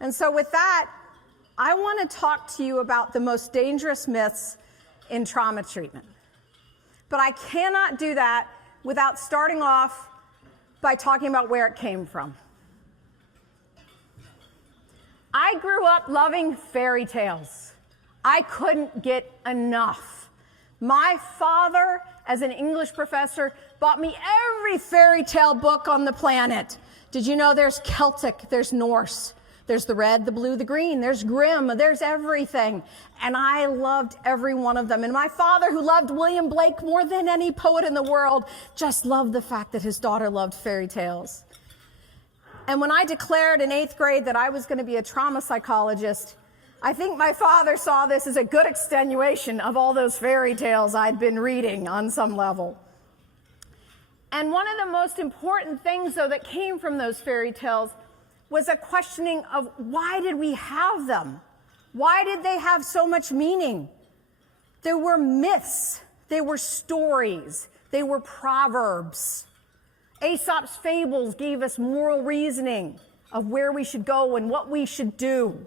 And so with that, I want to talk to you about the most dangerous myths in trauma treatment. But I cannot do that without starting off by talking about where it came from. I grew up loving fairy tales. I couldn't get enough. My father, as an English professor, bought me every fairy tale book on the planet. Did you know there's Celtic, there's Norse, there's the red, the blue, the green, there's Grimm, there's everything. And I loved every one of them. And my father, who loved William Blake more than any poet in the world, just loved the fact that his daughter loved fairy tales. And when I declared in 8th grade that I was going to be a trauma psychologist, I think my father saw this as a good extenuation of all those fairy tales I'd been reading on some level. And one of the most important things, though, that came from those fairy tales was a questioning of why did we have them? Why did they have so much meaning? They were myths. They were stories. They were proverbs. Aesop's fables gave us moral reasoning of where we should go and what we should do,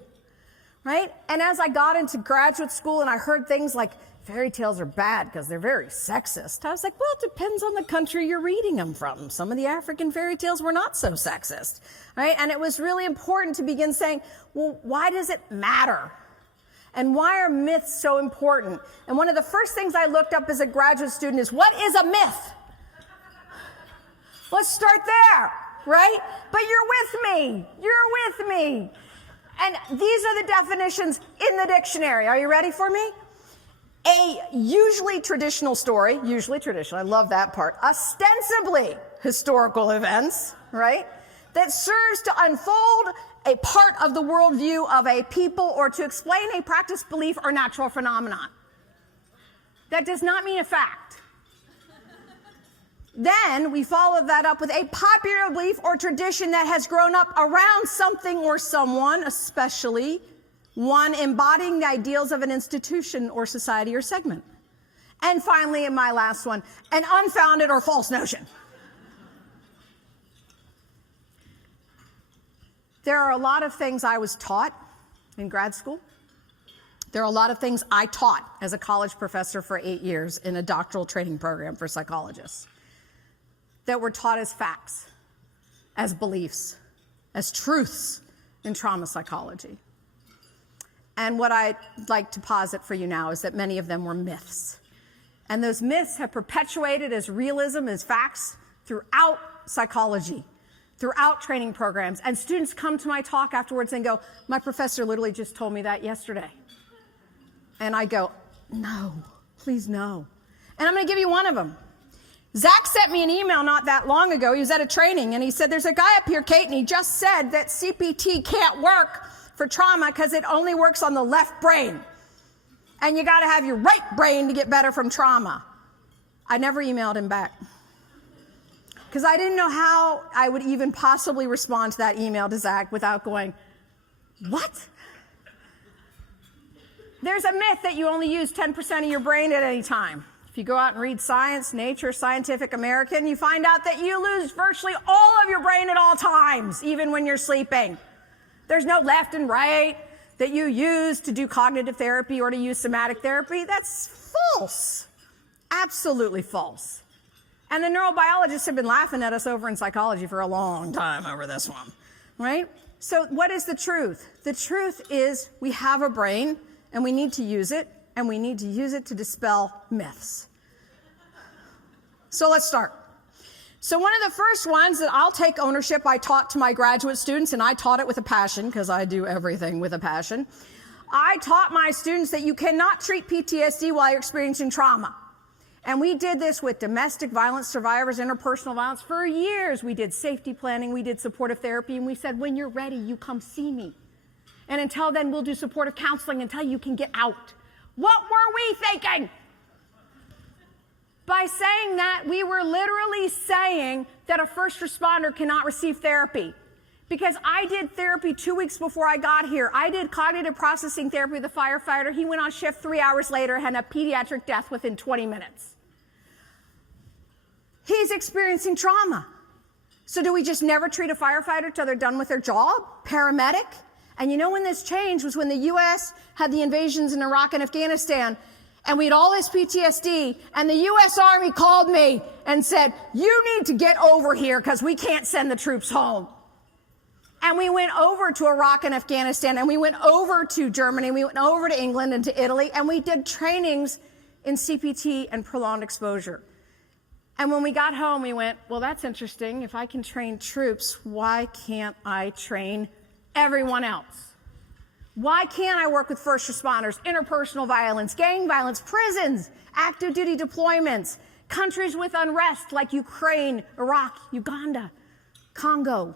right? And as I got into graduate school and I heard things like fairy tales are bad because they're very sexist, I was like, well, it depends on the country you're reading them from. Some of the African fairy tales were not so sexist, right? And it was really important to begin saying, well, why does it matter? And why are myths so important? And one of the first things I looked up as a graduate student is, what is a myth? Let's start there, right? But you're with me. You're with me. And these are the definitions in the dictionary. Are you ready for me? A usually traditional story, usually traditional, I love that part, ostensibly historical events, right? That serves to unfold a part of the worldview of a people or to explain a practice, belief, or natural phenomenon. That does not mean a fact. Then we follow that up with a popular belief or tradition that has grown up around something or someone, especially one embodying the ideals of an institution or society or segment. And finally, in my last one, an unfounded or false notion. There are a lot of things I was taught in grad school. There are a lot of things I taught as a college professor for 8 years in a doctoral training program for psychologists that were taught as facts, as beliefs, as truths in trauma psychology. And what I'd like to posit for you now is that many of them were myths. And those myths have perpetuated as realism, as facts, throughout psychology, throughout training programs. And students come to my talk afterwards and go, my professor literally just told me that yesterday. And I go, no, please no. And I'm going to give you one of them. Zach sent me an email not that long ago. He was at a training, and he said, there's a guy up here, Kate, and he just said that CPT can't work for trauma because it only works on the left brain. And you got to have your right brain to get better from trauma. I never emailed him back because I didn't know how I would even possibly respond to that email to Zach without going, what? There's a myth that you only use 10% of your brain at any time. If you go out and read Science, Nature, Scientific American, you find out that you lose virtually all of your brain at all times, even when you're sleeping. There's no left and right that you use to do cognitive therapy or to use somatic therapy. That's false. Absolutely false. And the neurobiologists have been laughing at us over in psychology for a long time over this one, right? So what is the truth? The truth is we have a brain and we need to use it, and we need to use it to dispel myths. So let's start. So one of the first ones that I'll take ownership, I taught to my graduate students, and I taught it with a passion because I do everything with a passion. I taught my students that you cannot treat PTSD while you're experiencing trauma. And we did this with domestic violence survivors, interpersonal violence. For years, we did safety planning, we did supportive therapy, and we said, when you're ready, you come see me. And until then, we'll do supportive counseling until you can get out. What were we thinking? By saying that, we were literally saying that a first responder cannot receive therapy. Because I did therapy 2 weeks before I got here. I did cognitive processing therapy with a firefighter. He went on shift 3 hours later and had a pediatric death within 20 minutes. He's experiencing trauma. So do we just never treat a firefighter till they're done with their job? Paramedic? And you know when this changed was when the U.S. had the invasions in Iraq and Afghanistan, and we had all this PTSD, and the U.S. Army called me and said, you need to get over here because we can't send the troops home. And we went over to Iraq and Afghanistan, and we went over to Germany, we went over to England and to Italy, and we did trainings in CPT and prolonged exposure. And when we got home, we went, well, that's interesting. If I can train troops, why can't I train everyone else? Why can't I work with first responders, interpersonal violence, gang violence, prisons, active duty deployments, countries with unrest like Ukraine, Iraq, Uganda, Congo,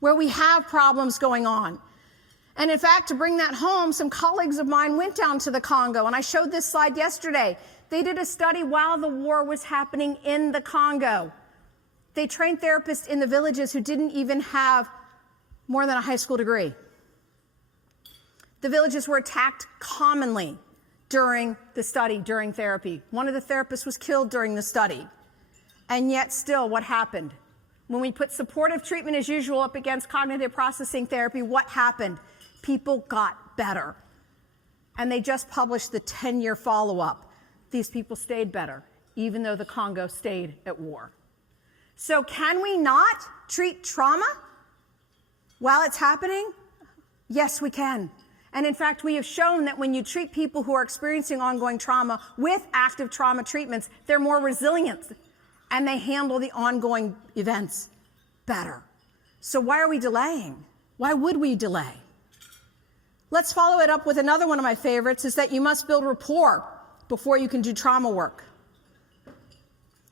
where we have problems going on? And in fact, to bring that home, some colleagues of mine went down to the Congo, and I showed this slide yesterday. They did a study while the war was happening in the Congo. They trained therapists in the villages who didn't even have more than a high school degree. The villages were attacked commonly during the study, during therapy. One of the therapists was killed during the study. And yet still, what happened? When we put supportive treatment as usual up against cognitive processing therapy, what happened? People got better. And they just published the 10-year follow-up. These people stayed better, even though the Congo stayed at war. So can we not treat trauma while it's happening? Yes, we can. And in fact, we have shown that when you treat people who are experiencing ongoing trauma with active trauma treatments, they're more resilient and they handle the ongoing events better. So why are we delaying? Why would we delay? Let's follow it up with another one of my favorites, is that you must build rapport before you can do trauma work.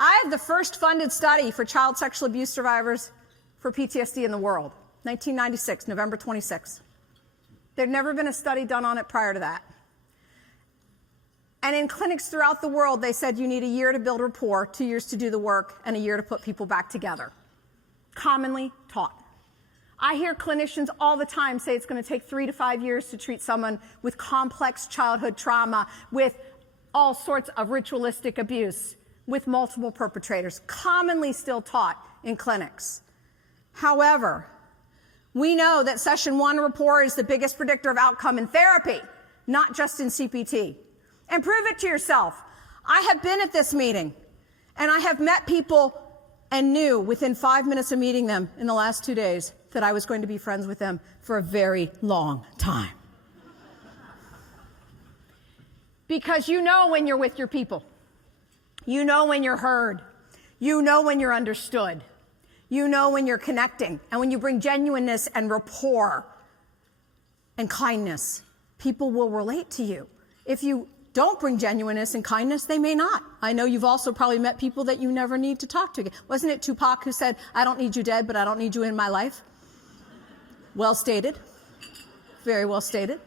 I have the first funded study for child sexual abuse survivors for PTSD in the world, 1996, November 26. There'd never been a study done on it prior to that. And in clinics throughout the world, they said you need a year to build rapport, 2 years to do the work, and a year to put people back together. Commonly taught. I hear clinicians all the time say it's going to take 3 to 5 years to treat someone with complex childhood trauma, with all sorts of ritualistic abuse, with multiple perpetrators. Commonly still taught in clinics. However, we know that session 1 rapport is the biggest predictor of outcome in therapy, not just in CPT. And prove it to yourself. I have been at this meeting, and I have met people and knew within 5 minutes of meeting them in the last 2 days that I was going to be friends with them for a very long time. Because you know when you're with your people. You know when you're heard. You know when you're understood. You know when you're connecting. And when you bring genuineness and rapport and kindness, people will relate to you. If you don't bring genuineness and kindness, they may not. I know you've also probably met people that you never need to talk to again. Wasn't it Tupac who said, I don't need you dead, but I don't need you in my life? Well stated. Very well stated.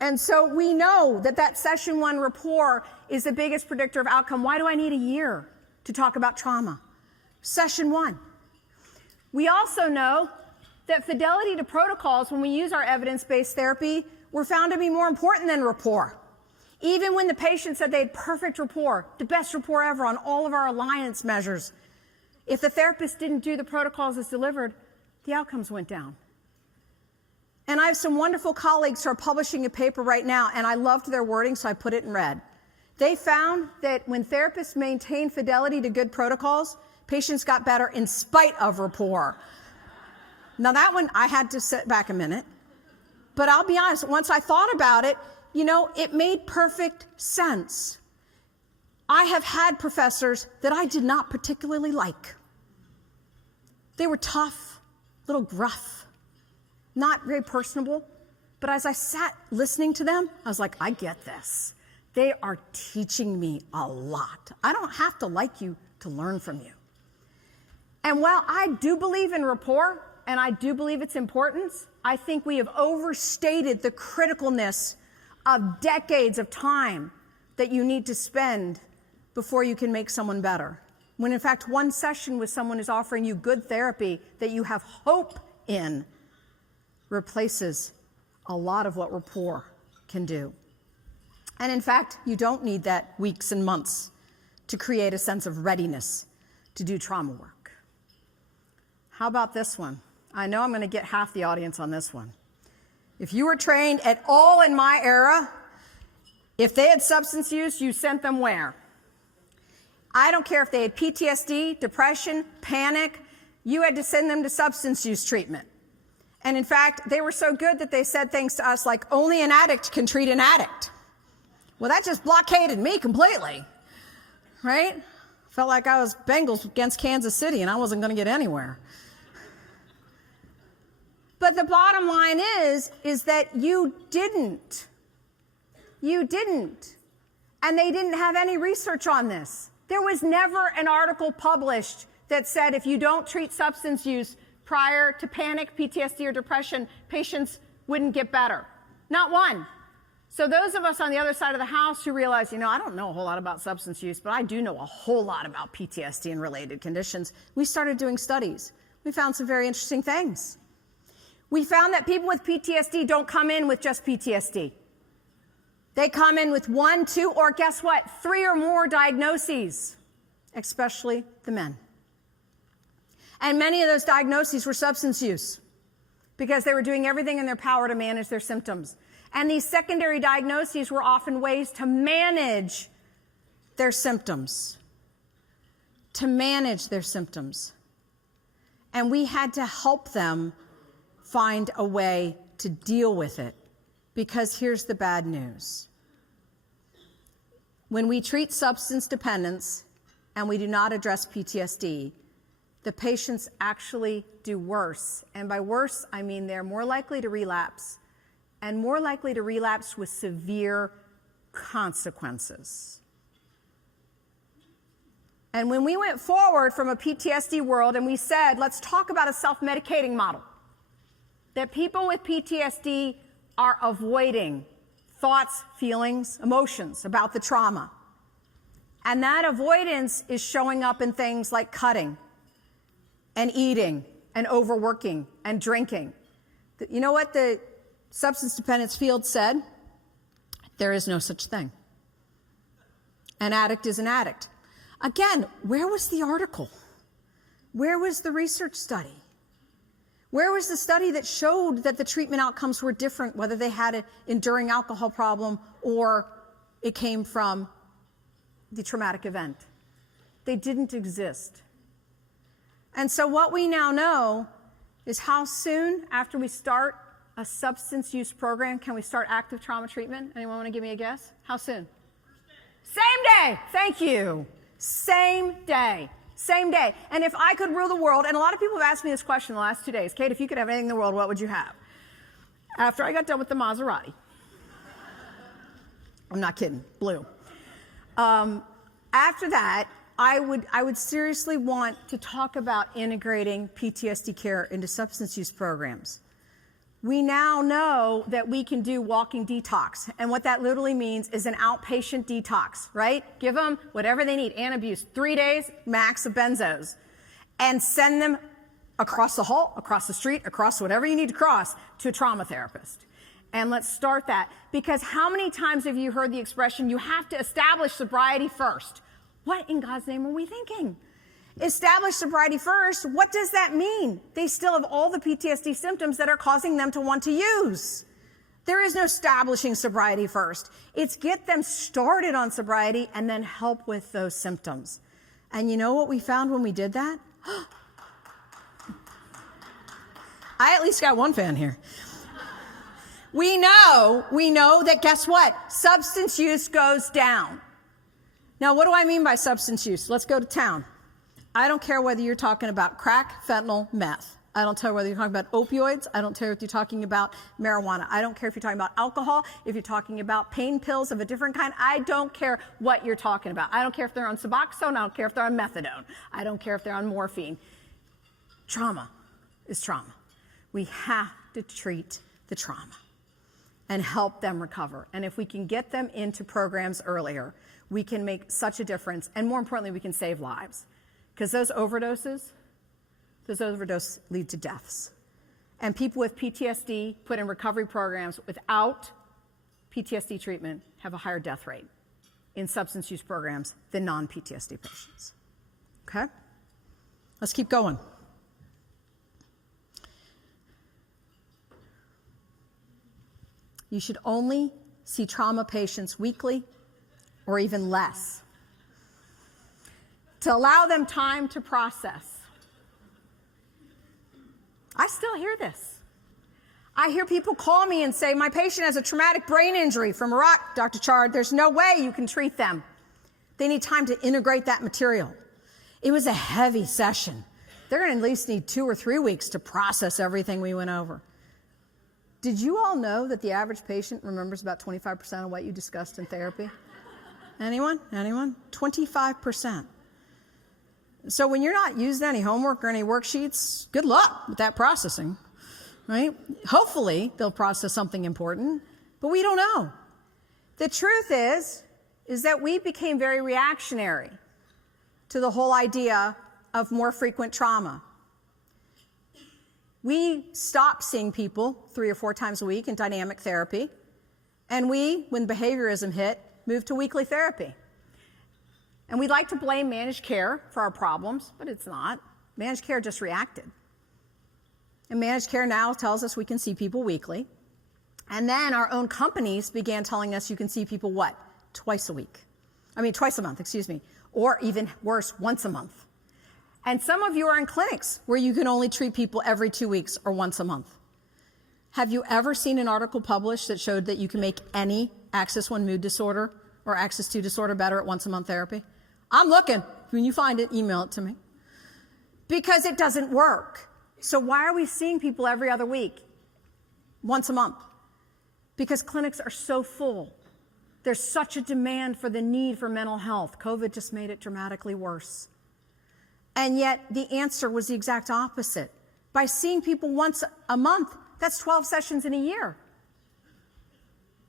And so we know that that session 1 rapport is the biggest predictor of outcome. Why do I need a year to talk about trauma? Session 1. We also know that fidelity to protocols, when we use our evidence-based therapy, were found to be more important than rapport. Even when the patient said they had perfect rapport, the best rapport ever on all of our alliance measures, if the therapist didn't do the protocols as delivered, the outcomes went down. And I have some wonderful colleagues who are publishing a paper right now, and I loved their wording, so I put it in red. They found that when therapists maintained fidelity to good protocols, patients got better in spite of rapport. Now that one, I had to sit back a minute. But I'll be honest, once I thought about it, you know, it made perfect sense. I have had professors that I did not particularly like. They were tough, a little gruff, not very personable. But as I sat listening to them, I was like, I get this. They are teaching me a lot. I don't have to like you to learn from you. And while I do believe in rapport, and I do believe its importance, I think we have overstated the criticalness of decades of time that you need to spend before you can make someone better. When in fact, one session with someone who's offering you good therapy that you have hope in replaces a lot of what rapport can do. And in fact, you don't need that weeks and months to create a sense of readiness to do trauma work. How about this one? I know I'm going to get half the audience on this one. If you were trained at all in my era, if they had substance use, you sent them where? I don't care if they had PTSD, depression, panic, you had to send them to substance use treatment. And in fact, they were so good that they said things to us like, only an addict can treat an addict. Well, that just blockaded me completely, right? Felt like I was Bengals against Kansas City and I wasn't going to get anywhere. But the bottom line is that you didn't. You didn't. And they didn't have any research on this. There was never an article published that said if you don't treat substance use prior to panic, PTSD, or depression, patients wouldn't get better. Not one. So those of us on the other side of the house who realize, I don't know a whole lot about substance use, but I do know a whole lot about PTSD and related conditions, we started doing studies. We found some very interesting things. We found that people with PTSD don't come in with just PTSD. They come in with 1, 2, or guess what? 3 or more diagnoses, especially the men. And many of those diagnoses were substance use because they were doing everything in their power to manage their symptoms. And these secondary diagnoses were often ways to manage their symptoms. To manage their symptoms. And we had to help them find a way to deal with it. Because here's the bad news. When we treat substance dependence and we do not address PTSD, the patients actually do worse. And by worse, I mean they're more likely to relapse, and more likely to relapse with severe consequences. And when we went forward from a PTSD world and we said, let's talk about a self-medicating model, that people with PTSD are avoiding thoughts, feelings, emotions about the trauma. And that avoidance is showing up in things like cutting and eating and overworking and drinking. You know what the substance dependence field said? There is no such thing. An addict is an addict. Again, where was the article? Where was the research study? Where was the study that showed that the treatment outcomes were different, whether they had an enduring alcohol problem or it came from the traumatic event? They didn't exist. And so what we now know is how soon after we start a substance use program can we start active trauma treatment? Anyone want to give me a guess? How soon? Same day. Thank you. Same day. Same day. And if I could rule the world, and a lot of people have asked me this question the last 2 days, Kate, if you could have anything in the world, what would you have? After I got done with the Maserati. I'm not kidding. Blue. After that, I would seriously want to talk about integrating PTSD care into substance use programs. We now know that we can do walking detox, and what that literally means is an outpatient detox, right? Give them whatever they need, antabuse, 3 days max of benzos, and send them across the hall, across the street, across whatever you need to cross to a trauma therapist. And let's start that, because how many times have you heard the expression, you have to establish sobriety first? What in God's name are we thinking? Establish sobriety first, what does that mean? They still have all the PTSD symptoms that are causing them to want to use. There is no establishing sobriety first. It's get them started on sobriety and then help with those symptoms. And you know what we found when we did that? I at least got one fan here. We know that guess what? Substance use goes down. Now, what do I mean by substance use? Let's go to town. I don't care whether you're talking about crack, fentanyl, meth. I don't care whether you're talking about opioids. I don't care if you're talking about marijuana. I don't care if you're talking about alcohol, if you're talking about pain pills of a different kind. I don't care what you're talking about. I don't care if they're on Suboxone. I don't care if they're on methadone. I don't care if they're on morphine. Trauma is trauma. We have to treat the trauma and help them recover. And if we can get them into programs earlier, we can make such a difference. And more importantly, we can save lives. Because those overdoses lead to deaths. And people with PTSD put in recovery programs without PTSD treatment have a higher death rate in substance use programs than non-PTSD patients. Okay? Let's keep going. you should only see trauma patients weekly or even less, to allow them time to process. I still hear this. I hear people call me and say, my patient has a traumatic brain injury from Iraq, Dr. Chard. There's no way you can treat them. They need time to integrate that material. It was a heavy session. They're going to at least need 2 or 3 weeks to process everything we went over. Did you all know that the average patient remembers about 25% of what you discussed in therapy? Anyone? Anyone? 25%. So when you're not using any homework or any worksheets, good luck with that processing, right? Hopefully they'll process something important, but we don't know. The truth is that we became very reactionary to the whole idea of more frequent trauma. We stopped seeing people 3 or 4 times a week in dynamic therapy, and we, when behaviorism hit, moved to weekly therapy. And we'd like to blame managed care for our problems, but it's not. Managed care just reacted. And managed care now tells us we can see people weekly. And then our own companies began telling us you can see people what? Twice a month, excuse me. Or even worse, once a month. And some of you are in clinics where you can only treat people every 2 weeks or once a month. Have you ever seen an article published that showed that you can make any Axis 1 mood disorder or Axis 2 disorder better at once-a-month therapy? I'm looking. When you find it, email it to me. Because it doesn't work. So why are we seeing people every other week, once a month? Because clinics are so full. There's such a demand for the need for mental health. COVID just made it dramatically worse. And yet the answer was the exact opposite. By seeing people once a month, that's 12 sessions in a year.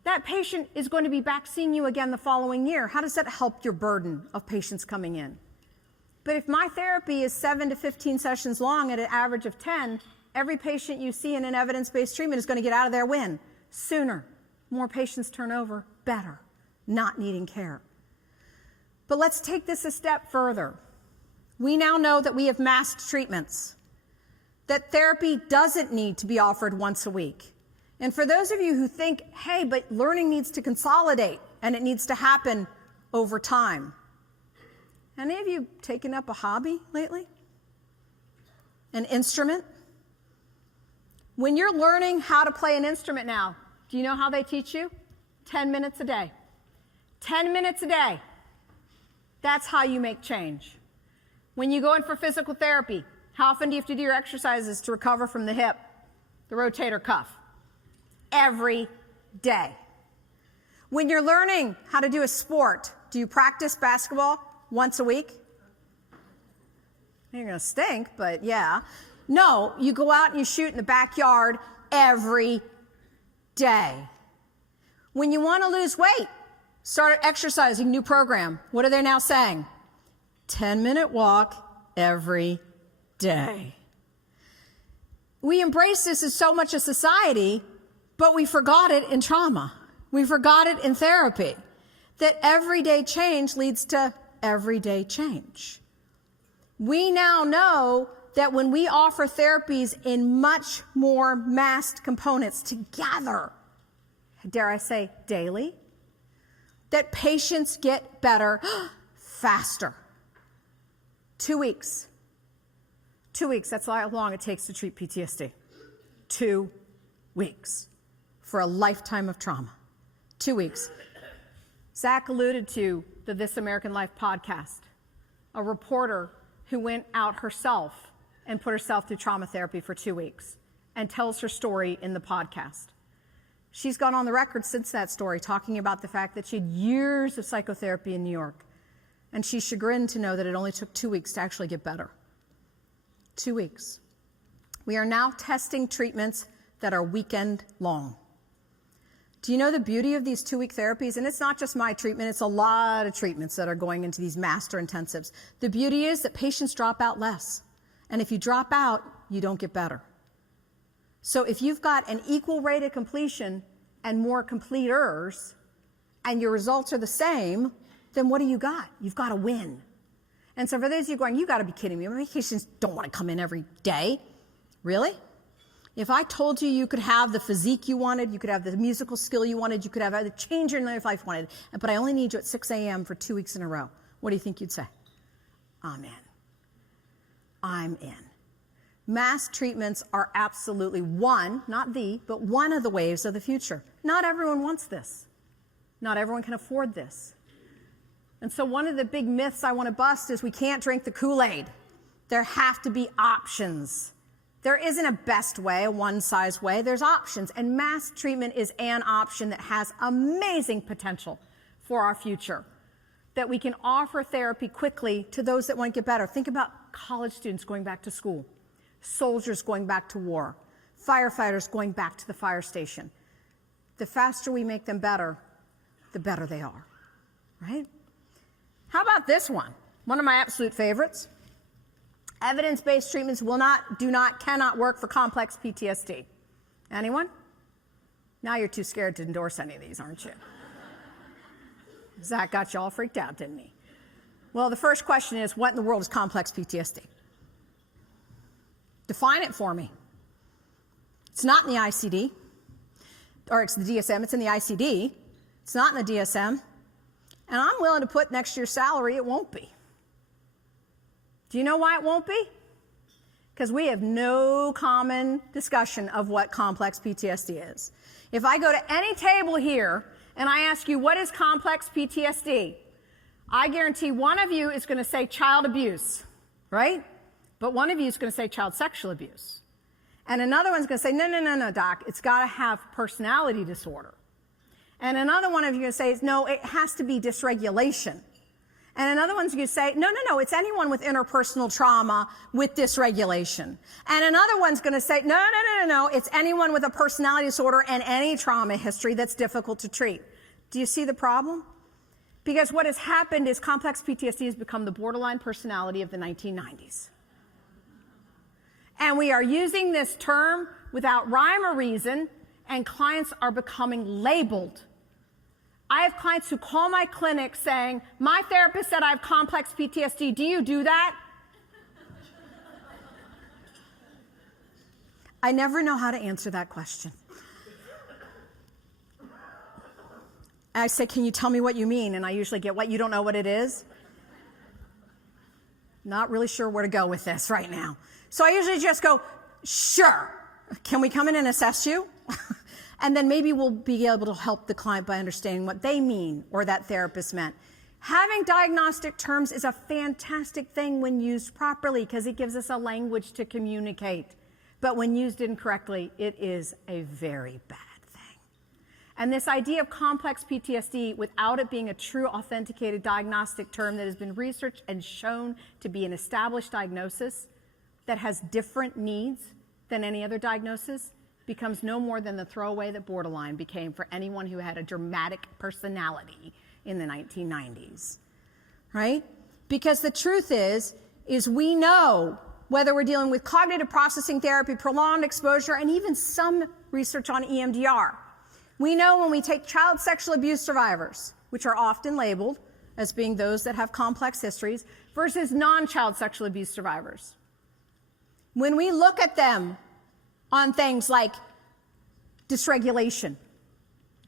That patient is going to be back seeing you again the following year. How does that help your burden of patients coming in? But if my therapy is 7 to 15 sessions long at an average of 10, every patient you see in an evidence-based treatment is going to get out of there when? Sooner. More patients turn over, better, not needing care. But let's take this a step further. We now know that we have masked treatments, that therapy doesn't need to be offered once a week. And for those of you who think, hey, but learning needs to consolidate and it needs to happen over time. Any of you taken up a hobby lately? An instrument? When you're learning how to play an instrument now, do you know how they teach you? 10 minutes a day. 10 minutes a day. That's how you make change. When you go in for physical therapy, how often do you have to do your exercises to recover from the hip, the rotator cuff? Every day. When you're learning how to do a sport, do you practice basketball once a week? You're going to stink, but yeah. No, you go out and you shoot in the backyard every day. When you want to lose weight, start exercising, new program. What are they now saying? 10-minute walk every day. We embrace this as so much a society, but we forgot it in trauma. We forgot it in therapy, that everyday change leads to everyday change. We now know that when we offer therapies in much more masked components together, dare I say daily, that patients get better faster. 2 weeks. 2 weeks, that's how long it takes to treat PTSD. 2 weeks for a lifetime of trauma. 2 weeks. Zach alluded to the This American Life podcast, a reporter who went out herself and put herself through trauma therapy for 2 weeks and tells her story in the podcast. She's gone on the record since that story talking about the fact that she had years of psychotherapy in New York, and she's chagrined to know that it only took 2 weeks to actually get better. 2 weeks. We are now testing treatments that are weekend long. Do you know the beauty of these 2-week therapies? And it's not just my treatment, it's a lot of treatments that are going into these master intensives. The beauty is that patients drop out less. And if you drop out, you don't get better. So if you've got an equal rate of completion and more completers, and your results are the same, then what do you got? You've got to win. And so for those of you going, you got to be kidding me. My patients don't want to come in every day. Really? If I told you you could have the physique you wanted, you could have the musical skill you wanted, you could have the change in your life you wanted, but I only need you at 6 a.m. for 2 weeks in a row, what do you think you'd say? I'm in. I'm in. Mass treatments are absolutely one, not the, but one of the waves of the future. Not everyone wants this. Not everyone can afford this. And so one of the big myths I want to bust is we can't drink the Kool-Aid. There have to be options. There isn't a best way, a one-size way. There's options, and mass treatment is an option that has amazing potential for our future, that we can offer therapy quickly to those that want to get better. Think about college students going back to school, soldiers going back to war, firefighters going back to the fire station. The faster we make them better, the better they are, right? How about this one? One of my absolute favorites. Evidence-based treatments cannot work for complex PTSD. Anyone? Now you're too scared to endorse any of these, aren't you? That got you all freaked out, didn't he? Well, the first question is, what in the world is complex PTSD? Define it for me. It's not in the ICD, or it's the DSM, it's in the ICD. It's not in the DSM. And I'm willing to put next year's salary, it won't be. Do you know why it won't be? Because we have no common discussion of what complex PTSD is. If I go to any table here and I ask you, what is complex PTSD? I guarantee one of you is going to say child abuse, right? But one of you is going to say child sexual abuse. And another one's going to say, no, doc, it's got to have personality disorder. And another one of you is going to say, no, it has to be dysregulation. And another one's going to say, no, it's anyone with interpersonal trauma with dysregulation. And another one's going to say, no, it's anyone with a personality disorder and any trauma history that's difficult to treat. Do you see the problem? Because what has happened is complex PTSD has become the borderline personality of the 1990s. And we are using this term without rhyme or reason, and clients are becoming labeled. I have clients who call my clinic saying, my therapist said I have complex PTSD. Do you do that? I never know how to answer that question. I say, can you tell me what you mean? And I usually get, what, you don't know what it is? Not really sure where to go with this right now. So I usually just go, sure. Can we come in and assess you? And then maybe we'll be able to help the client by understanding what they mean or that therapist meant. Having diagnostic terms is a fantastic thing when used properly because it gives us a language to communicate. But when used incorrectly, it is a very bad thing. And this idea of complex PTSD, without it being a true authenticated diagnostic term that has been researched and shown to be an established diagnosis that has different needs than any other diagnosis, becomes no more than the throwaway that borderline became for anyone who had a dramatic personality in the 1990s, right? Because the truth is we know whether we're dealing with cognitive processing therapy, prolonged exposure, and even some research on EMDR. We know when we take child sexual abuse survivors, which are often labeled as being those that have complex histories, versus non-child sexual abuse survivors. When we look at them on things like dysregulation,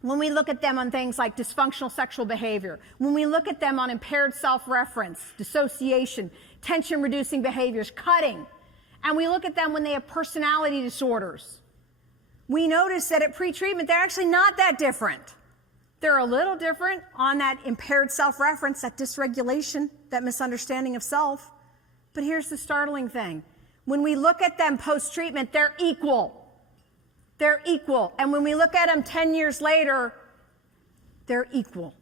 when we look at them on things like dysfunctional sexual behavior, when we look at them on impaired self-reference, dissociation, tension-reducing behaviors, cutting, and we look at them when they have personality disorders, we notice that at pre-treatment, they're actually not that different. They're a little different on that impaired self-reference, that dysregulation, that misunderstanding of self. But here's the startling thing. When we look at them post-treatment, they're equal. They're equal. And when we look at them 10 years later, they're equal,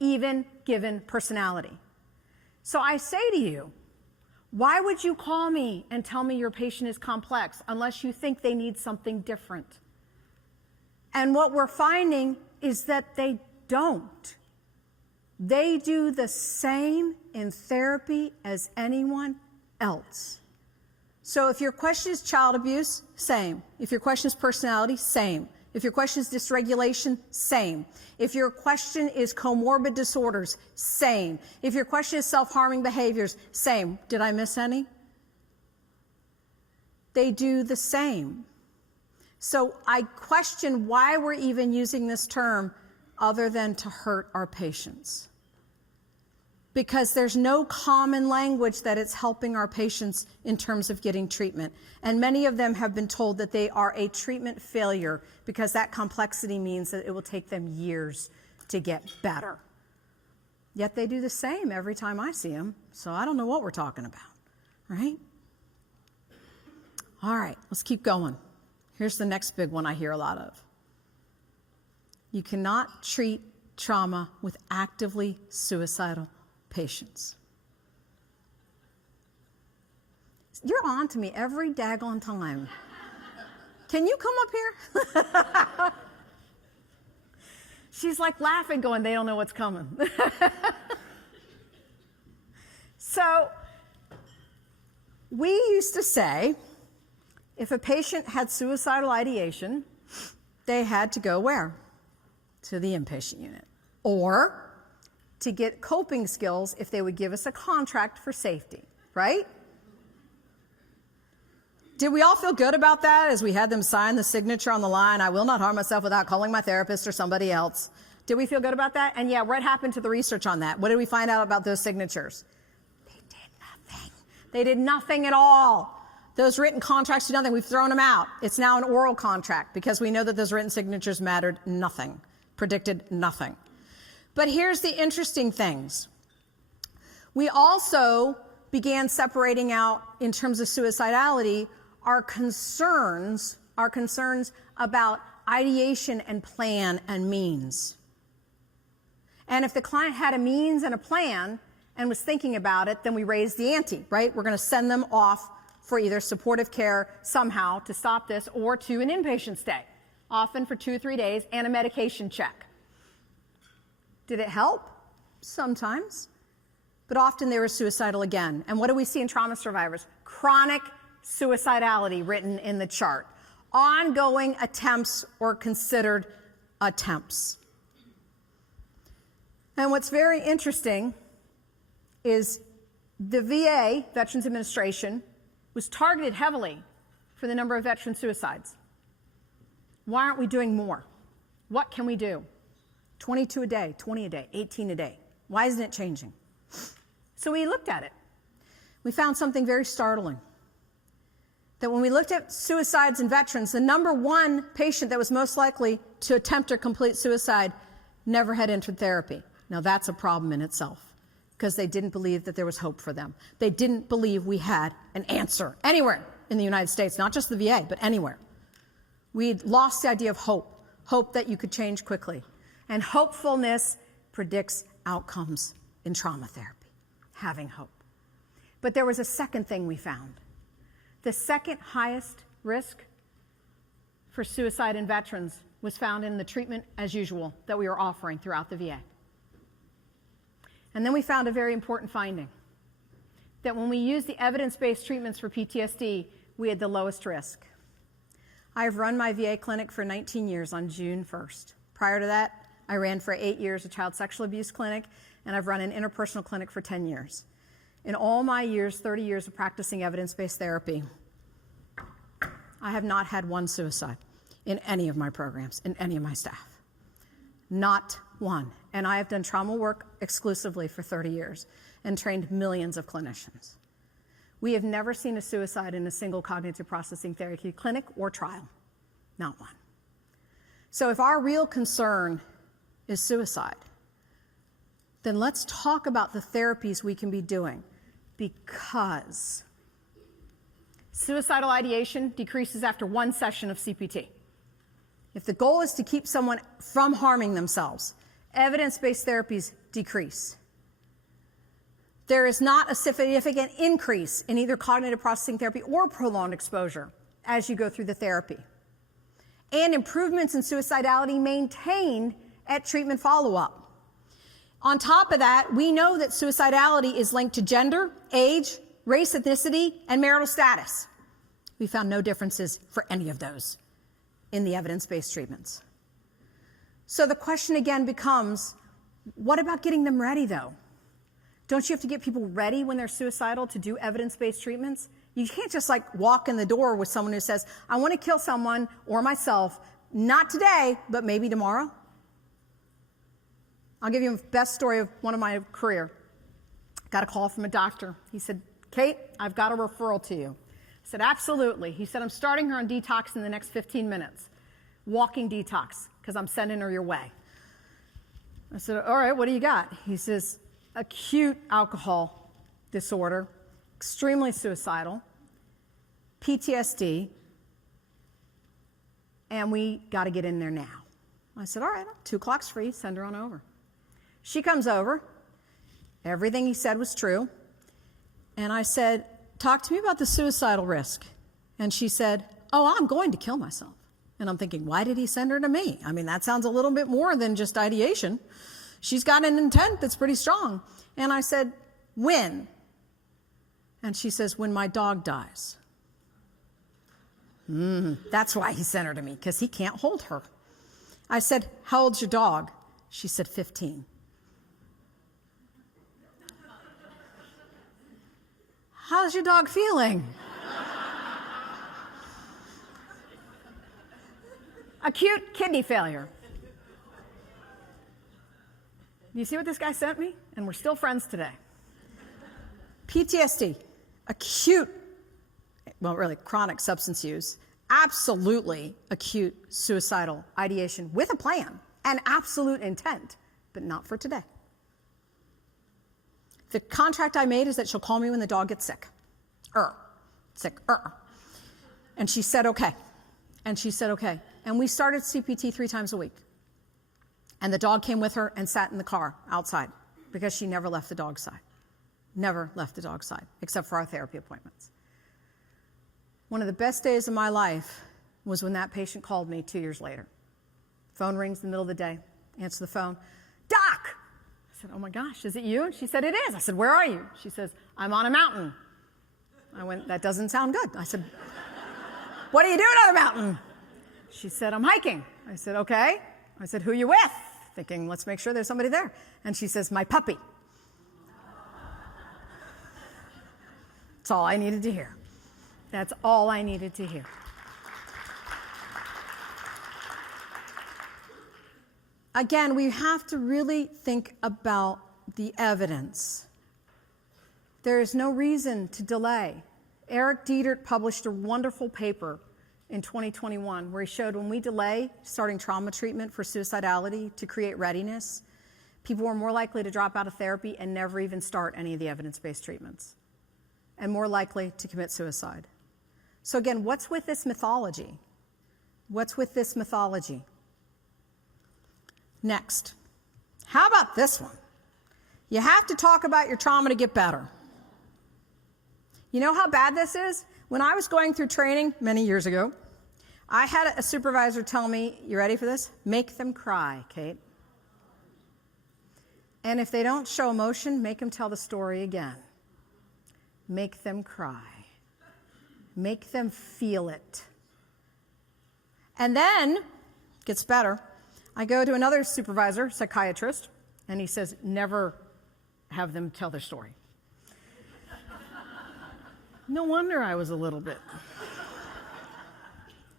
even given personality. So I say to you, why would you call me and tell me your patient is complex unless you think they need something different? And what we're finding is that they don't. They do the same in therapy as anyone else. So if your question is child abuse, same. If your question is personality, same. If your question is dysregulation, same. If your question is comorbid disorders, same. If your question is self-harming behaviors, same. Did I miss any? they do the same. So I question why we're even using this term other than to hurt our patients. Because there's no common language that it's helping our patients in terms of getting treatment. And many of them have been told that they are a treatment failure because that complexity means that it will take them years to get better. Yet they do the same every time I see them, so I don't know what we're talking about, right? All right, let's keep going. Here's the next big one I hear a lot of. You cannot treat trauma with actively suicidal patients. You're on to me every daggone time. Can you come up here? She's like laughing, going, they don't know what's coming. So, we used to say, if a patient had suicidal ideation, they had to go where? To the inpatient unit. Or to get coping skills if they would give us a contract for safety, right? Did we all feel good about that as we had them sign the signature on the line, I will not harm myself without calling my therapist or somebody else? Did we feel good about that? And yeah, what happened to the research on that? What did we find out about those signatures? They did nothing. They did nothing at all. Those written contracts do nothing. We've thrown them out. It's now an oral contract because we know that those written signatures mattered nothing, predicted nothing. But here's the interesting things. We also began separating out, in terms of suicidality, our concerns about ideation and plan and means. And if the client had a means and a plan and was thinking about it, then we raised the ante, right? We're going to send them off for either supportive care somehow to stop this or to an inpatient stay, often for 2 or 3 days, and a medication check. Did it help? Sometimes. But often they were suicidal again. And what do we see in trauma survivors? Chronic suicidality written in the chart. Ongoing attempts or considered attempts. And what's very interesting is the VA, Veterans Administration, was targeted heavily for the number of veteran suicides. Why aren't we doing more? What can we do? 22 a day, 20 a day, 18 a day. Why isn't it changing? So we looked at it. We found something very startling. That when we looked at suicides in veterans, the number one patient that was most likely to attempt or complete suicide never had entered therapy. Now that's a problem in itself, because they didn't believe that there was hope for them. They didn't believe we had an answer anywhere in the United States, not just the VA, but anywhere. We'd lost the idea of hope, hope that you could change quickly. And hopefulness predicts outcomes in trauma therapy, having hope. But there was a second thing we found. The second highest risk for suicide in veterans was found in the treatment as usual that we were offering throughout the VA. And then we found a very important finding, that when we used the evidence-based treatments for PTSD, we had the lowest risk. I've run my VA clinic for 19 years on June 1st. Prior to that, I ran for 8 years a child sexual abuse clinic, and I've run an interpersonal clinic for 10 years. In all my years, 30 years of practicing evidence-based therapy, I have not had one suicide in any of my programs, in any of my staff. Not one. And I have done trauma work exclusively for 30 years and trained millions of clinicians. We have never seen a suicide in a single cognitive processing therapy clinic or trial. Not one. So if our real concern is suicide, then let's talk about the therapies we can be doing, because suicidal ideation decreases after one session of CPT. If the goal is to keep someone from harming themselves, evidence-based therapies decrease. There is not a significant increase in either cognitive processing therapy or prolonged exposure as you go through the therapy. And improvements in suicidality maintained at treatment follow-up. On top of that, we know that suicidality is linked to gender, age, race, ethnicity, and marital status. We found no differences for any of those in the evidence-based treatments. So the question again becomes, what about getting them ready though? Don't you have to get people ready when they're suicidal to do evidence-based treatments? You can't just like walk in the door with someone who says, I want to kill someone or myself, not today, but maybe tomorrow. I'll give you the best story of one of my career. Got a call from a doctor. He said, Kate, I've got a referral to you. I said, absolutely. He said, I'm starting her on detox in the next 15 minutes. Walking detox, because I'm sending her your way. I said, all right, what do you got? He says, acute alcohol disorder, extremely suicidal, PTSD, and we got to get in there now. I said, all right, 2 o'clock's free, send her on over. She comes over. Everything he said was true. And I said, talk to me about the suicidal risk. And she said, oh, I'm going to kill myself. And I'm thinking, why did he send her to me? I mean, that sounds a little bit more than just ideation. She's got an intent that's pretty strong. And I said, when? And she says, when my dog dies. That's why he sent her to me, because he can't hold her. I said, how old's your dog? She said, 15. How's your dog feeling? Acute kidney failure. You see what this guy sent me? And we're still friends today. PTSD, acute, well, really chronic substance use, absolutely acute suicidal ideation with a plan and absolute intent, but not for today. The contract I made is that she'll call me when the dog gets sick. And she said, okay. And she said, okay. And we started CPT 3 times a week. And the dog came with her and sat in the car outside because she never left the dog's side. Never left the dog's side, except for our therapy appointments. One of the best days of my life was when that patient called me 2 years later. Phone rings in the middle of the day. Answer the phone. Doc! I said, oh my gosh, is it you? And she said, it is. I said, where are you? She says, I'm on a mountain. I went, that doesn't sound good. I said, what are you doing on a mountain? She said, I'm hiking. I said, okay. I said, who are you with? Thinking, let's make sure there's somebody there. And she says, my puppy. That's all I needed to hear. That's all I needed to hear. Again, we have to really think about the evidence. There is no reason to delay. Eric Dietert published a wonderful paper in 2021 where he showed when we delay starting trauma treatment for suicidality to create readiness, people were more likely to drop out of therapy and never even start any of the evidence-based treatments, and more likely to commit suicide. So again, what's with this mythology? What's with this mythology? Next, how about this one? You have to talk about your trauma to get better. You know how bad this is? When I was going through training many years ago, I had a supervisor tell me, you ready for this? Make them cry, Kate. And if they don't show emotion, make them tell the story again. Make them cry. Make them feel it. And then, it gets better, I go to another supervisor, psychiatrist, and he says, never have them tell their story. No wonder I was a little bit.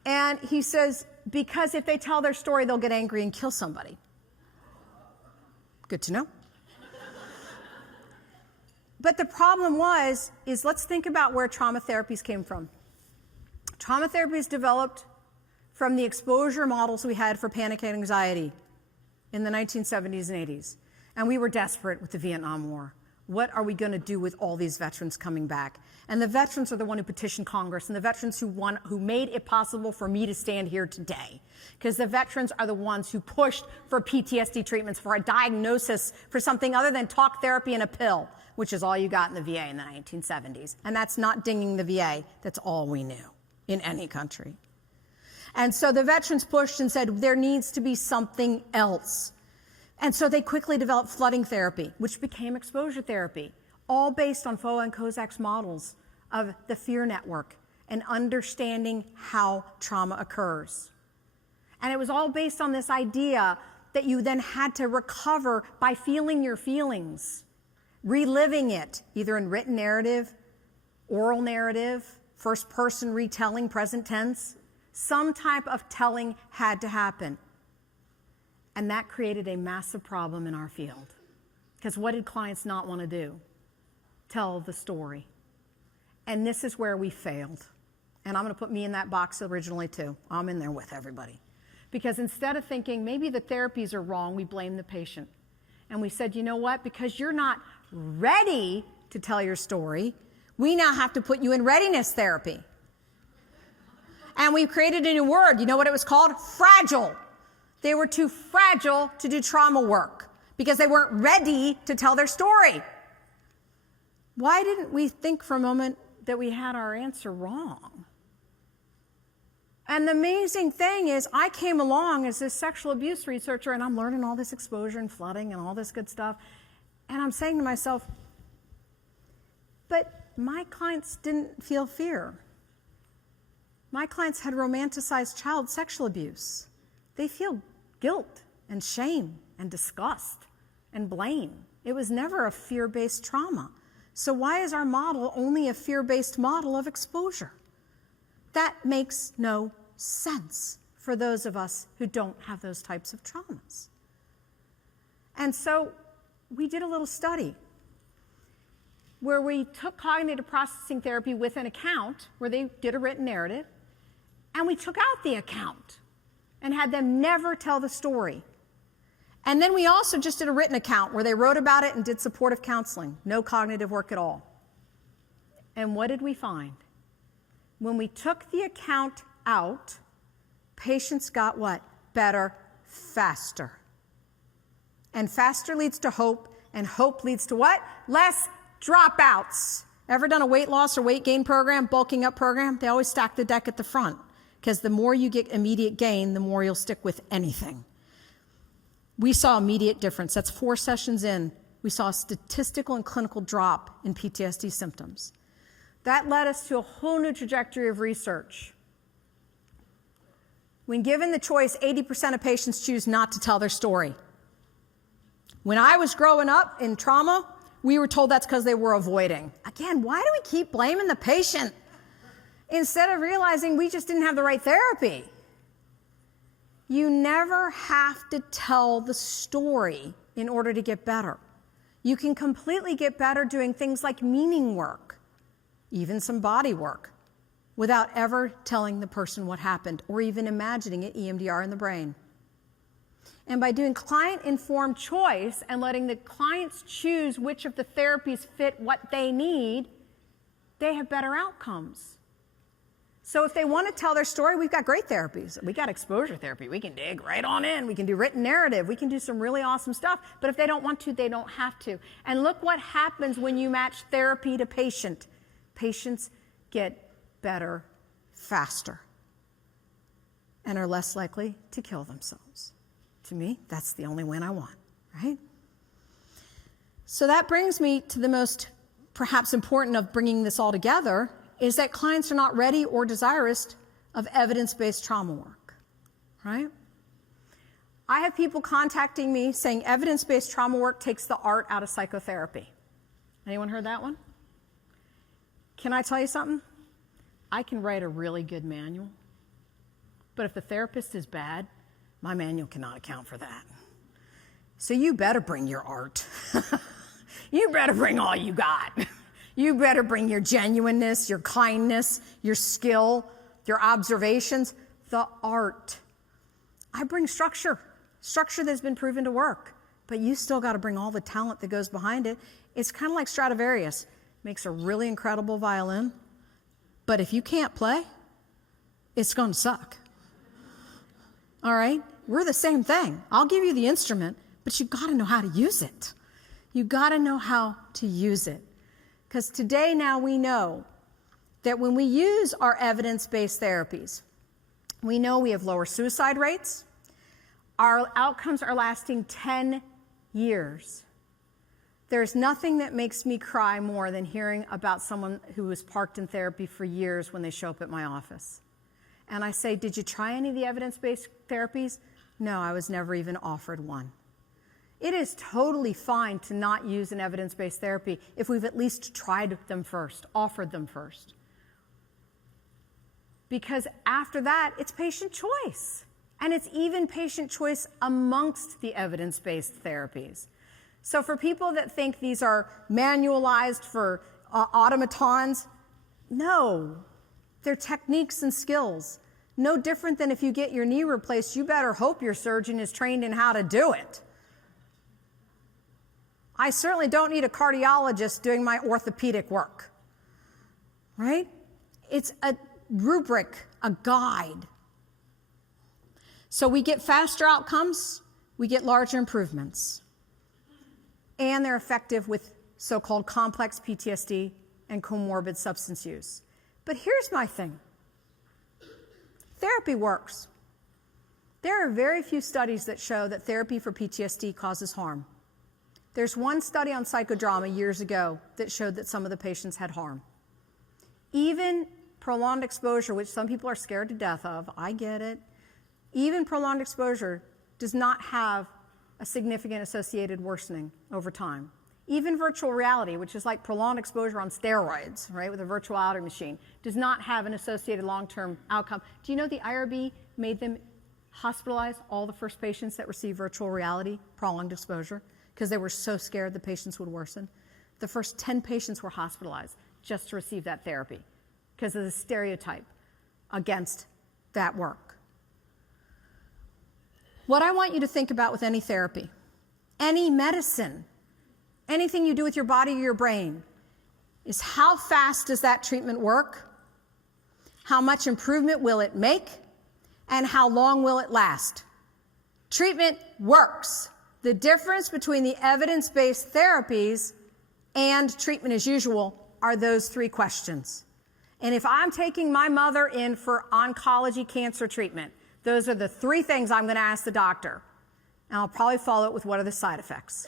And he says, because if they tell their story, they'll get angry and kill somebody. Good to know. But the problem is let's think about where trauma therapies came from. Trauma therapies developed from the exposure models we had for panic and anxiety in the 1970s and 80s. And we were desperate with the Vietnam War. What are we going to do with all these veterans coming back? And the veterans are the one who petitioned Congress, and the veterans who made it possible for me to stand here today. Because the veterans are the ones who pushed for PTSD treatments, for a diagnosis for something other than talk therapy and a pill, which is all you got in the VA in the 1970s. And that's not dinging the VA. That's all we knew in any country. And so the veterans pushed and said, there needs to be something else. And so they quickly developed flooding therapy, which became exposure therapy, all based on Foa and Kozak's models of the fear network and understanding how trauma occurs. And it was all based on this idea that you then had to recover by feeling your feelings, reliving it, either in written narrative oral narrative, first person retelling, present tense. Some type of telling had to happen. And that created a massive problem in our field. Because what did clients not want to do? Tell the story. And this is where we failed. And I'm going to put me in that box originally too. I'm in there with everybody. Because instead of thinking maybe the therapies are wrong, we blame the patient. And we said, you know what? Because you're not ready to tell your story, we now have to put you in readiness therapy. And we created a new word. You know what it was called? Fragile. They were too fragile to do trauma work because they weren't ready to tell their story. Why didn't we think for a moment that we had our answer wrong? And the amazing thing is I came along as this sexual abuse researcher and I'm learning all this exposure and flooding and all this good stuff. And I'm saying to myself, but my clients didn't feel fear. My clients had romanticized child sexual abuse. They feel guilt and shame and disgust and blame. It was never a fear-based trauma. So why is our model only a fear-based model of exposure? That makes no sense for those of us who don't have those types of traumas. And so we did a little study where we took cognitive processing therapy with an account where they did a written narrative, and we took out the account and had them never tell the story. And then we also just did a written account where they wrote about it and did supportive counseling, no cognitive work at all. And what did we find? When we took the account out, patients got what? Better, faster. And faster leads to hope, and hope leads to what? Less dropouts. Ever done a weight loss or weight gain program, bulking up program? They always stack the deck at the front because the more you get immediate gain, the more you'll stick with anything. We saw immediate difference. That's 4 sessions in. We saw a statistical and clinical drop in PTSD symptoms. That led us to a whole new trajectory of research. When given the choice, 80% of patients choose not to tell their story. When I was growing up in trauma, we were told that's because they were avoiding. Again, why do we keep blaming the patient instead of realizing we just didn't have the right therapy? You never have to tell the story in order to get better. You can completely get better doing things like meaning work, even some body work, without ever telling the person what happened or even imagining it EMDR in the brain. And by doing client-informed choice and letting the clients choose which of the therapies fit what they need, they have better outcomes. So if they want to tell their story, we've got great therapies. We got exposure therapy. We can dig right on in. We can do written narrative. We can do some really awesome stuff. But if they don't want to, they don't have to. And look what happens when you match therapy to patient. Patients get better faster and are less likely to kill themselves. To me, that's the only win I want, right? So that brings me to the most perhaps important of bringing this all together is that clients are not ready or desirous of evidence-based trauma work, right? I have people contacting me saying evidence-based trauma work takes the art out of psychotherapy. Anyone heard that one? Can I tell you something? I can write a really good manual, but if the therapist is bad, my manual cannot account for that. So you better bring your art. You better bring all you got. You better bring your genuineness, your kindness, your skill, your observations, the art. I bring structure that's been proven to work, but you still got to bring all the talent that goes behind it. It's kind of like Stradivarius. Makes a really incredible violin, but if you can't play, it's going to suck. All right? We're the same thing. I'll give you the instrument, but you got to know how to use it. You got to know how to use it. Because today now we know that when we use our evidence-based therapies, we know we have lower suicide rates. Our outcomes are lasting 10 years. There's nothing that makes me cry more than hearing about someone who was parked in therapy for years when they show up at my office. And I say, did you try any of the evidence-based therapies? No, I was never even offered one. It is totally fine to not use an evidence-based therapy if we've at least tried them first, offered them first. Because after that, it's patient choice. And it's even patient choice amongst the evidence-based therapies. So for people that think these are manualized for automatons, no, they're techniques and skills. No different than if you get your knee replaced, you better hope your surgeon is trained in how to do it. I certainly don't need a cardiologist doing my orthopedic work, right? It's a rubric, a guide. So we get faster outcomes, we get larger improvements, and they're effective with so-called complex PTSD and comorbid substance use. But here's my thing. Therapy works. There are very few studies that show that therapy for PTSD causes harm. There's one study on psychodrama years ago that showed that some of the patients had harm. Even prolonged exposure, which some people are scared to death of, I get it, even prolonged exposure does not have a significant associated worsening over time. Even virtual reality, which is like prolonged exposure on steroids, right, with a virtual reality machine, does not have an associated long-term outcome. Do you know the IRB made them hospitalize all the first patients that received virtual reality prolonged exposure because they were so scared the patients would worsen? The first 10 patients were hospitalized just to receive that therapy because of the stereotype against that work. What I want you to think about with any therapy, any medicine, anything you do with your body or your brain, is how fast does that treatment work? How much improvement will it make? And how long will it last? Treatment works. The difference between the evidence-based therapies and treatment as usual are those three questions. And if I'm taking my mother in for oncology cancer treatment, those are the three things I'm going to ask the doctor. And I'll probably follow it with what are the side effects.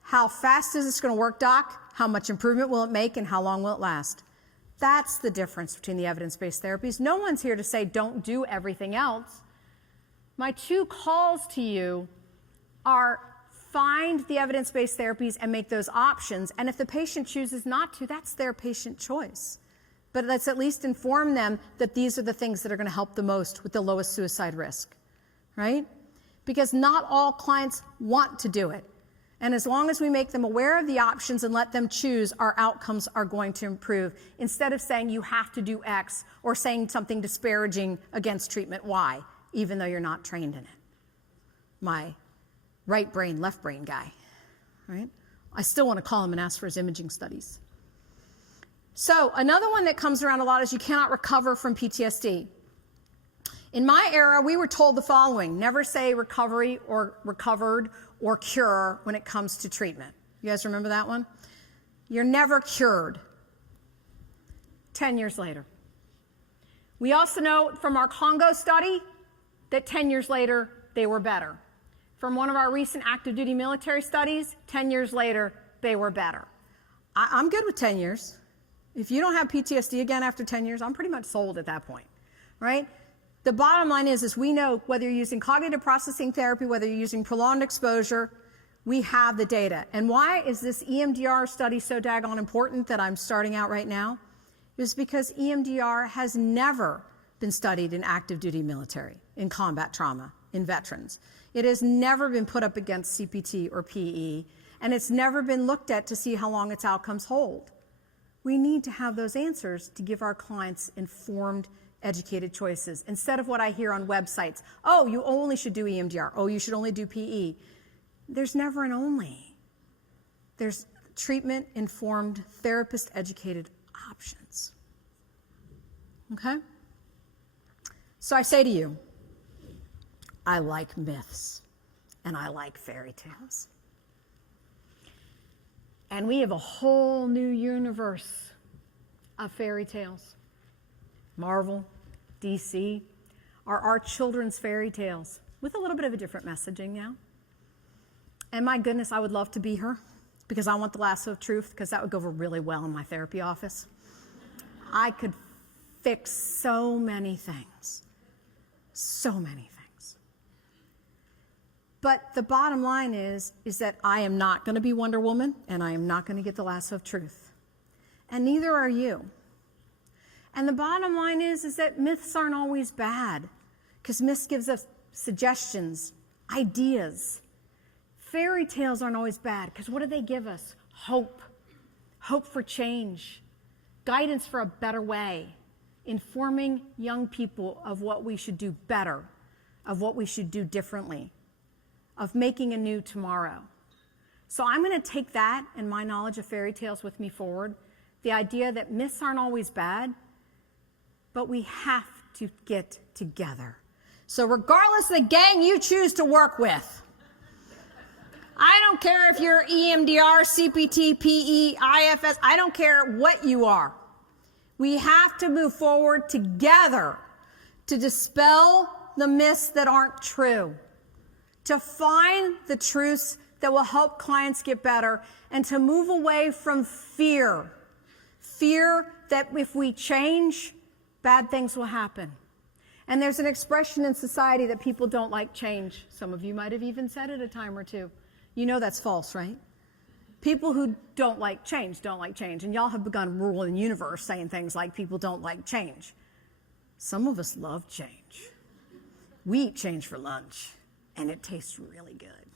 How fast is this going to work, doc? How much improvement will it make, and how long will it last? That's the difference between the evidence-based therapies. No one's here to say don't do everything else. My two calls to you are find the evidence-based therapies and make those options. And if the patient chooses not to, that's their patient choice. But let's at least inform them that these are the things that are going to help the most with the lowest suicide risk, right? Because not all clients want to do it. And as long as we make them aware of the options and let them choose, our outcomes are going to improve. Instead of saying you have to do X or saying something disparaging against treatment Y, even though you're not trained in it. My right brain, left brain guy, right? I still want to call him and ask for his imaging studies. So another one that comes around a lot is you cannot recover from PTSD. In my era, we were told the following: never say recovery or recovered or cure when it comes to treatment. You guys remember that one? You're never cured. 10 years later. We also know from our Congo study that 10 years later, they were better. From one of our recent active duty military studies, 10 years later, they were better. I'm good with 10 years. If you don't have PTSD again after 10 years, I'm pretty much sold at that point, right? The bottom line is we know whether you're using cognitive processing therapy, whether you're using prolonged exposure, we have the data. And why is this EMDR study so daggone important that I'm starting out right now? Is because EMDR has never been studied in active duty military, in combat trauma, in veterans. It has never been put up against CPT or PE, and it's never been looked at to see how long its outcomes hold. We need to have those answers to give our clients informed, educated choices, instead of what I hear on websites. Oh, you only should do EMDR. Oh, you should only do PE. There's never an only. There's treatment-informed, therapist-educated options. Okay? So I say to you, I like myths, and I like fairy tales. And we have a whole new universe of fairy tales. Marvel, DC, are our children's fairy tales with a little bit of a different messaging now. And my goodness, I would love to be her because I want the lasso of truth because that would go over really well in my therapy office. I could fix so many things, so many things. But the bottom line is that I am not going to be Wonder Woman, and I am not going to get the lasso of truth. And neither are you. And the bottom line is that myths aren't always bad, because myths gives us suggestions, ideas. Fairy tales aren't always bad, because what do they give us? Hope. Hope for change. Guidance for a better way. Informing young people of what we should do better, of what we should do differently, of making a new tomorrow. So I'm going to take that and my knowledge of fairy tales with me forward. The idea that myths aren't always bad, but we have to get together. So regardless of the gang you choose to work with, I don't care if you're EMDR, CPT, PE, IFS, I don't care what you are. We have to move forward together to dispel the myths that aren't true, to find the truths that will help clients get better, and to move away from fear. Fear that if we change, bad things will happen. And there's an expression in society that people don't like change. Some of you might have even said it a time or two. You know that's false, right? People who don't like change don't like change. And y'all have begun ruling the universe saying things like people don't like change. Some of us love change. We eat change for lunch, and it tastes really good.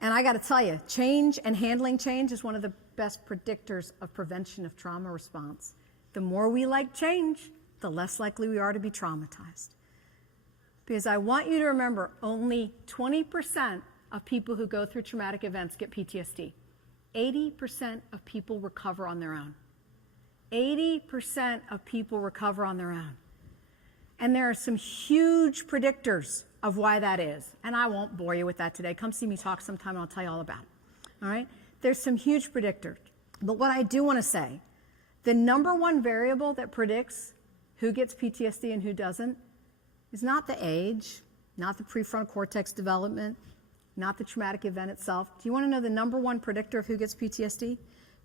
And I got to tell you, change and handling change is one of the best predictors of prevention of trauma response. The more we like change, the less likely we are to be traumatized. Because I want you to remember, only 20% of people who go through traumatic events get PTSD. 80% of people recover on their own. 80% of people recover on their own. And there are some huge predictors of why that is. And I won't bore you with that today. Come see me talk sometime and I'll tell you all about it. All right? There's some huge predictors. But what I do want to say, the number one variable that predicts who gets PTSD and who doesn't is not the age, not the prefrontal cortex development, not the traumatic event itself. Do you want to know the number one predictor of who gets PTSD?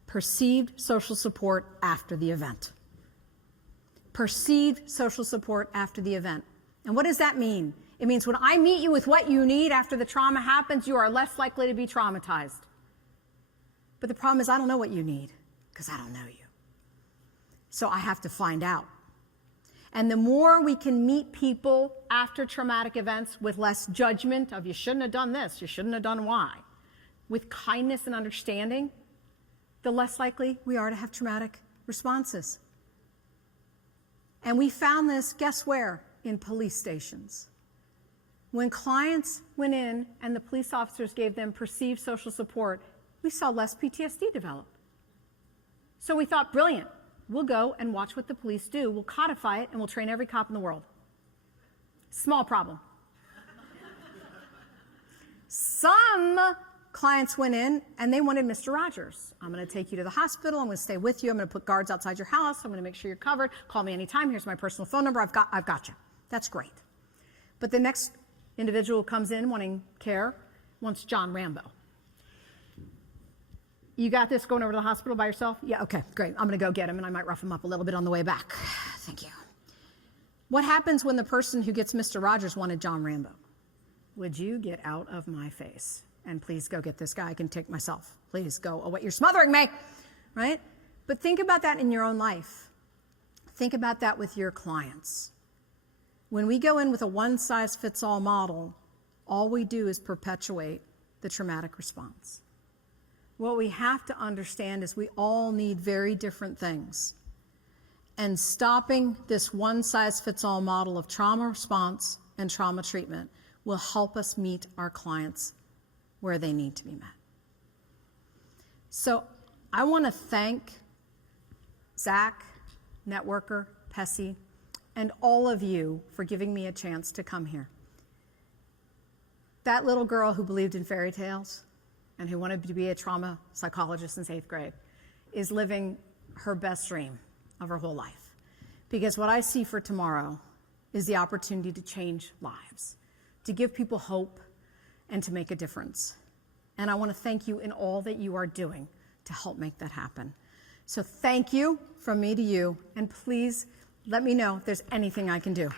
Perceived social support after the event. Perceived social support after the event. And what does that mean? It means when I meet you with what you need after the trauma happens, you are less likely to be traumatized. But the problem is I don't know what you need because I don't know you. So I have to find out. And the more we can meet people after traumatic events with less judgment of you shouldn't have done this, you shouldn't have done why, with kindness and understanding, the less likely we are to have traumatic responses. And we found this, guess where? In police stations. When clients went in and the police officers gave them perceived social support, we saw less PTSD develop. So we thought, brilliant. We'll go and watch what the police do. We'll codify it, and we'll train every cop in the world. Small problem. Some clients went in, and they wanted Mr. Rogers. I'm going to take you to the hospital. I'm going to stay with you. I'm going to put guards outside your house. I'm going to make sure you're covered. Call me anytime. Here's my personal phone number. I've got you. That's great. But the next individual comes in wanting care, wants John Rambo. You got this going over to the hospital by yourself? Yeah, okay, great. I'm going to go get him, and I might rough him up a little bit on the way back. Thank you. What happens when the person who gets Mr. Rogers wanted John Rambo? Would you get out of my face? And please go get this guy. I can take myself. Please go away. You're smothering me, right? But think about that in your own life. Think about that with your clients. When we go in with a one-size-fits-all model, all we do is perpetuate the traumatic response. What we have to understand is we all need very different things. And stopping this one-size-fits-all model of trauma response and trauma treatment will help us meet our clients where they need to be met. So I want to thank Zach, Networker, PESI, and all of you for giving me a chance to come here. That little girl who believed in fairy tales and who wanted to be a trauma psychologist since 8th grade is living her best dream of her whole life. Because what I see for tomorrow is the opportunity to change lives, to give people hope, and to make a difference. And I want to thank you in all that you are doing to help make that happen. So thank you from me to you, and please let me know if there's anything I can do.